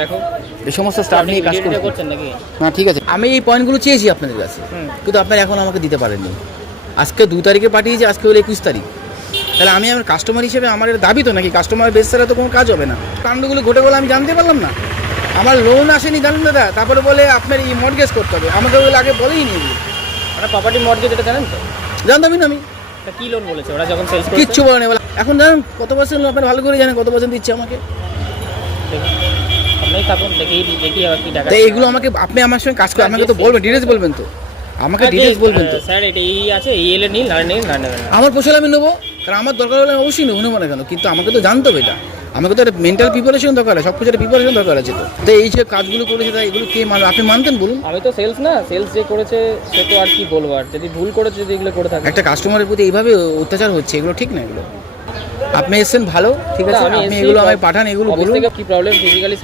দেখো এই সমস্ত স্টাফ নিয়ে কাজ করছেন নাকি? না ঠিক আছে, আমি এই পয়েন্টগুলো চেয়েছি আপনাদের কাছে, কিন্তু আপনারা এখন আমাকে দিতে পারেননি। আজকে 2 তারিখে পাঠিয়েছি, আজকে হলো 21 তারিখ। তাহলে আমি আমার কাস্টমার হিসেবে আমার এটা দাবি তো নাকি, কাস্টমার বেস ছাড়া তো কোনো কাজ হবে না। কাণ্ডগুলো ঘটে বলে আমি জানতে পারলাম না, আমার লোন আসেনি জানেন দাদা, তারপরে বলে আপনার এই মর্টগেজ করতে হবে, আমাকে ওগুলো আগে বলেই নি এগুলো। ওরা প্রপার্টি মর্টগেজ এটা জানেন তো? জানতামই না আমি। কি লোন বলেছে ওরা যখন সেলস করছে? কিচ্ছু বলে না। এখন জানেন কত পার্সেন্ট আপনারা ভালো করে জানেন কত পার্সেন্ট দিচ্ছে আমাকে। আপনি থাকুন, দেখি আবার কি টাকা। তাই এগুলো আমাকে আপনি আমার সঙ্গে কাজ করে আমাকে তো বলবেন, ডিটেলস বলবেন তো, আমাকে ডিটেলস বলবেন তো। স্যার এটা এই আছে, এই এলে নীল আর নীল না নেবেন। আমার পোষালে আমি নেবো, কারণ আমার দরকার হলে আমি অবশ্যই নেবো না কেন, কিন্তু আমাকে তো জানতে হবে এটা, আমাকে তো একটা মেন্টাল প্রিপারেশন দরকার আছে, সব কিছু একটা প্রিপারেশন দরকার আছে। তো তাই এই যে কাজগুলো করেছে তাই এগুলো কে মানবে, আপনি মানতেন বলুন? আমি তো সেলস না, সেলস যে করেছে সে তো আর কি বলবো, আর যদি ভুল করেছে যদি এগুলো করে থাকে। একটা কাস্টমারের প্রতি এইভাবে অত্যাচার হচ্ছে, এগুলো ঠিক না। এগুলো আপনি এসেছেন ভালো, ঠিক আছে, আপনি এগুলো আমায় পাঠান, এগুলো বলুন কি প্রবলেম ফিজিক্যালি